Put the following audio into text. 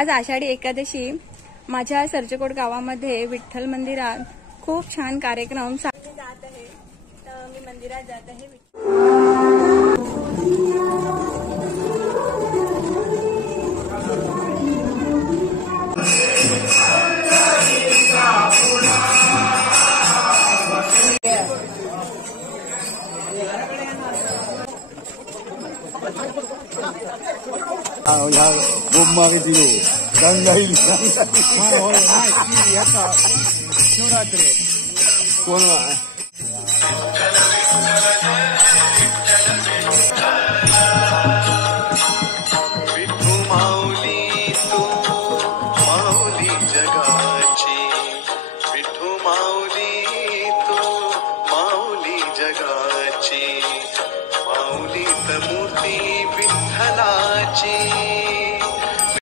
आज आषाढी एकादशी माझ्या सरचकोट गावामध्ये विठ्ठल मंदिरात खूप छान कार्यक्रम साजरे जात आहे। तर मी मंदिरात जात आहे। गोमागिलो गंगाईल शिवरात्री कोण